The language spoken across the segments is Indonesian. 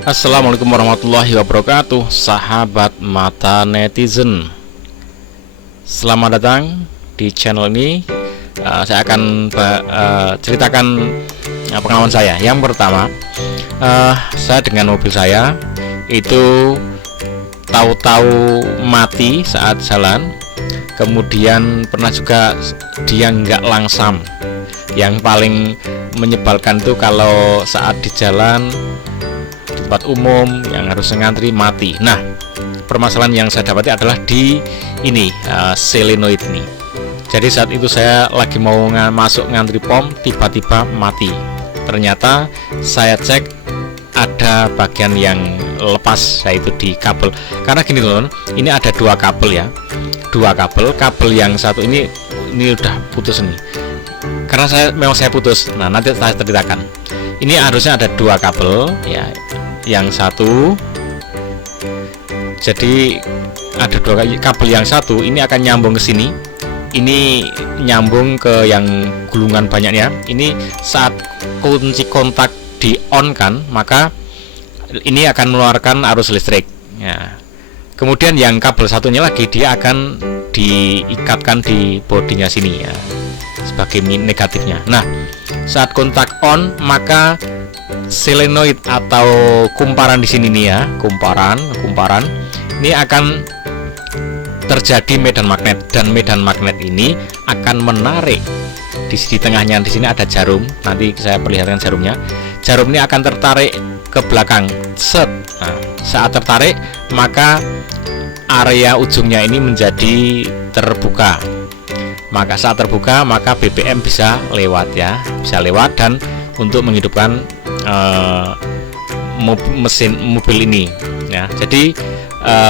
Assalamualaikum warahmatullahi wabarakatuh, sahabat mata netizen. Selamat datang di channel ini. Saya akan ceritakan pengalaman saya. Yang pertama, saya dengan mobil saya itu tahu-tahu mati saat jalan. Kemudian pernah juga dia nggak langsam. Yang paling menyebalkan itu kalau saat di jalan tempat umum yang harus ngantri mati. Nah, permasalahan yang saya dapati adalah di ini solenoid ini. Jadi saat itu saya lagi mau masuk ngantri pom, tiba-tiba mati. Ternyata saya cek ada bagian yang lepas, yaitu di kabel. Karena gini loh, ini ada dua kabel ya, dua kabel. Kabel yang satu ini udah putus nih. Karena saya putus. Nah, nanti saya ceritakan. Ini harusnya ada dua kabel ya. Yang satu, jadi ada dua kabel. Yang satu ini akan nyambung ke sini, ini nyambung ke yang gulungan banyaknya. Ini saat kunci kontak di on kan, maka ini akan mengeluarkan arus listrik ya. Kemudian yang kabel satunya lagi dia akan diikatkan di bodinya sini ya, sebagai negatifnya. Nah, saat kontak on, maka solenoid atau kumparan di sini nih ya, kumparan ini akan terjadi medan magnet, dan medan magnet ini akan menarik di tengahnya. Di sini ada jarum, nanti saya perlihatkan jarumnya. Jarum ini akan tertarik ke belakang, set. Nah, saat tertarik maka area ujungnya ini menjadi terbuka. Maka saat terbuka maka BBM bisa lewat ya, bisa lewat, dan untuk menghidupkan mesin mobil ini ya. Jadi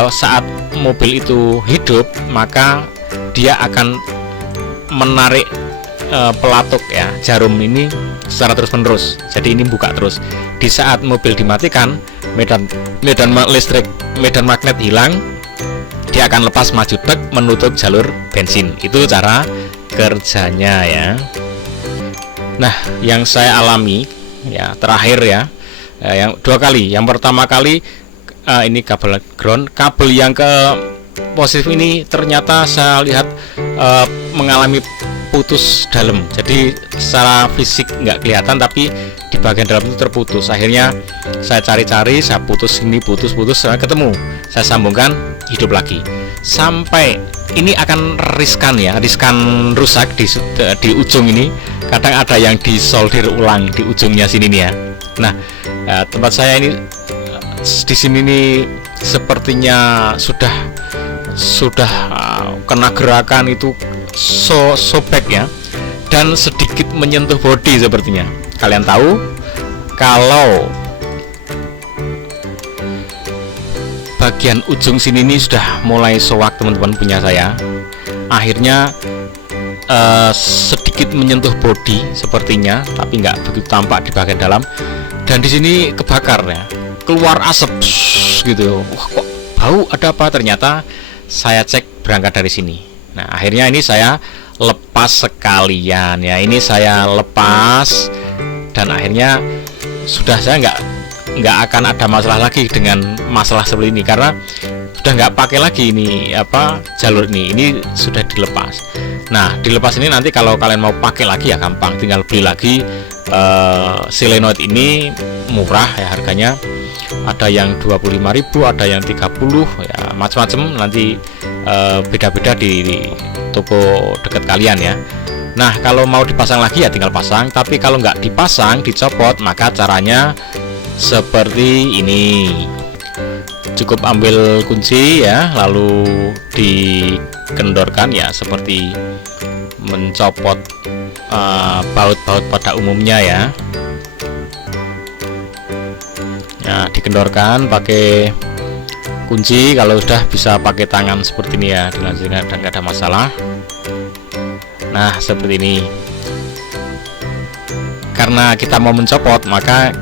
saat mobil itu hidup maka dia akan menarik pelatuk ya, jarum ini secara terus menerus. Jadi ini buka terus. Di saat mobil dimatikan, medan magnet hilang, dia akan lepas maju tek menutup jalur bensin. Itu cara kerjanya ya. Nah, yang saya alami ya terakhir ya, yang dua kali. Yang pertama kali ini kabel ground, kabel yang ke positif ini ternyata saya lihat mengalami putus dalam. Jadi secara fisik nggak kelihatan, tapi di bagian dalam itu terputus. Akhirnya saya cari-cari, saya putus ini, putus, saya ketemu, saya sambungkan, hidup lagi. Sampai ini akan riskan ya, riskan rusak di ujung ini. Kadang ada yang disolder ulang di ujungnya sini nih ya. Nah, tempat saya ini di sini nih sepertinya sudah kena gerakan itu sobek ya, dan sedikit menyentuh bodi sepertinya. Kalian tahu kalau bagian ujung sini ini sudah mulai soak teman-teman punya saya. Akhirnya sedikit menyentuh bodi sepertinya, tapi nggak begitu tampak di bagian dalam. Dan di sini kebakar ya, keluar asap gitu. Wah, kok bau, ada apa? Ternyata saya cek berangkat dari sini. Nah, akhirnya ini saya lepas sekalian ya. Ini saya lepas, dan akhirnya sudah saya nggak akan ada masalah lagi dengan masalah seperti ini, karena sudah nggak pakai lagi ini jalur ini sudah dilepas. Nah, dilepas ini nanti kalau kalian mau pakai lagi ya gampang, tinggal beli lagi. Solenoid ini murah ya harganya, ada yang 25.000, ada yang 30 ya, macam-macam. Nanti beda-beda di toko dekat kalian ya. Nah, kalau mau dipasang lagi ya tinggal pasang, tapi kalau nggak dipasang, dicopot, maka caranya seperti ini. Cukup ambil kunci ya, lalu dikendorkan ya, seperti mencopot baut-baut pada umumnya ya. Ya, dikendorkan pakai kunci. Kalau sudah bisa pakai tangan seperti ini ya, dilanjutkan dan nggak ada masalah. Nah, seperti ini. Karena kita mau mencopot, maka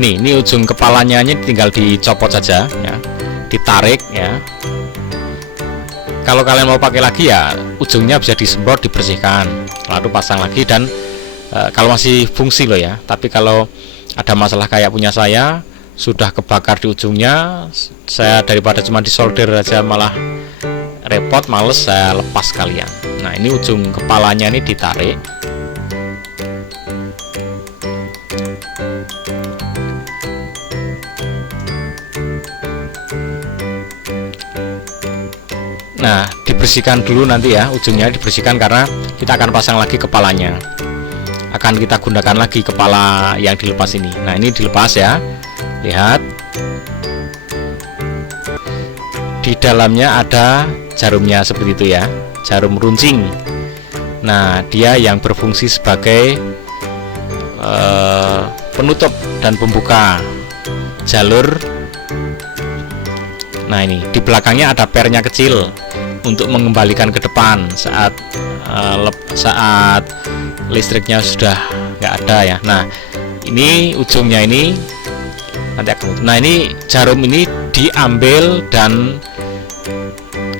ini ujung kepalanya tinggal dicopot saja ya, ditarik ya. Kalau kalian mau pakai lagi ya ujungnya bisa disemprot, dibersihkan, lalu pasang lagi. Dan kalau masih fungsi loh ya. Tapi kalau ada masalah kayak punya saya, sudah kebakar di ujungnya. Saya daripada cuma disolder aja malah repot, males, saya lepas kalian. Nah, ini ujung kepalanya ini ditarik. Nah, dibersihkan dulu nanti ya, ujungnya dibersihkan karena kita akan pasang lagi kepalanya. Akan kita gunakan lagi kepala yang dilepas ini. Nah, ini dilepas ya. Lihat. Di dalamnya ada jarumnya seperti itu ya, jarum runcing. Nah, dia yang berfungsi sebagai penutup dan pembuka jalur. Nah, ini di belakangnya ada pernya kecil untuk mengembalikan ke depan saat listriknya sudah nggak ada ya. Nah, ini ujungnya ini nanti akan. Nah, ini jarum ini diambil dan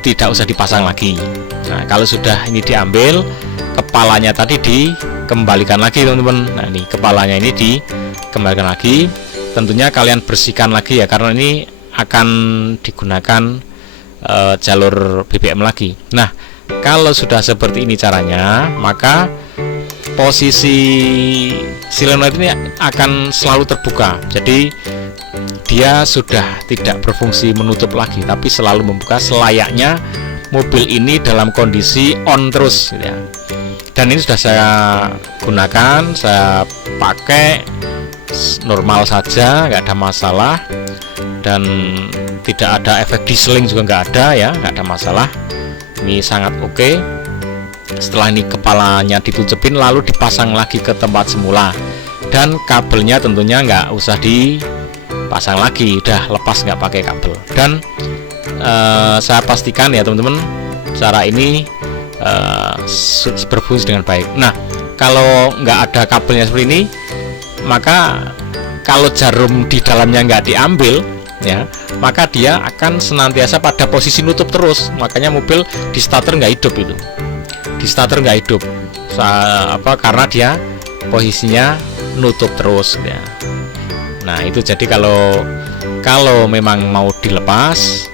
tidak usah dipasang lagi. Nah, kalau sudah ini diambil, kepalanya tadi dikembalikan lagi teman-teman. Nah, ini kepalanya ini dikembalikan lagi. Tentunya kalian bersihkan lagi ya, karena ini akan digunakan jalur BBM lagi. Nah, kalau sudah seperti ini caranya, maka posisi solenoid ini akan selalu terbuka. Jadi dia sudah tidak berfungsi menutup lagi, tapi selalu membuka selayaknya mobil ini dalam kondisi on terus gitu ya. Dan ini sudah saya gunakan, saya pakai normal saja, nggak ada masalah, dan tidak ada efek dieseling juga nggak ada ya, nggak ada masalah. Ini sangat oke. Setelah ini kepalanya ditucepin, lalu dipasang lagi ke tempat semula, dan kabelnya tentunya nggak usah dipasang lagi, udah lepas nggak pakai kabel. Dan saya pastikan ya teman-teman, cara ini berfungsi dengan baik. Nah, kalau nggak ada kabelnya seperti ini, maka kalau jarum di dalamnya nggak diambil ya, maka dia akan senantiasa pada posisi nutup terus. Makanya mobil di starter nggak hidup itu, di starter nggak hidup karena dia posisinya nutup terus ya. Nah, itu jadi kalau memang mau dilepas,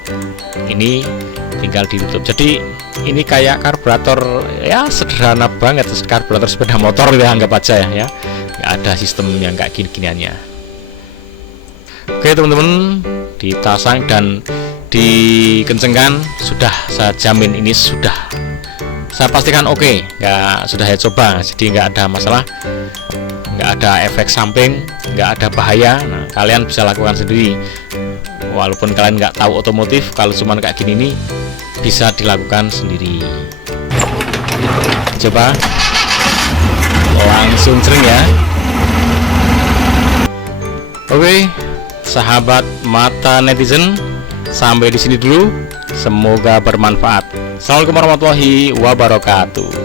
ini tinggal ditutup. Jadi ini kayak karburator ya, sederhana banget, karburator sepeda motor ya, anggap aja ya, nggak ada sistem yang kayak gini-giniannya. Oke teman-teman, dipasang dan dikencengkan, sudah saya jamin ini sudah saya pastikan oke. Sudah saya coba, jadi nggak ada masalah, nggak ada efek samping, nggak ada bahaya. Nah, kalian bisa lakukan sendiri, walaupun kalian nggak tahu otomotif. Kalau cuman kayak gini nih, bisa dilakukan sendiri. Coba langsung sering ya. Oke, sahabat mata netizen, sampai di sini dulu. Semoga bermanfaat. Assalamualaikum warahmatullahi wabarakatuh.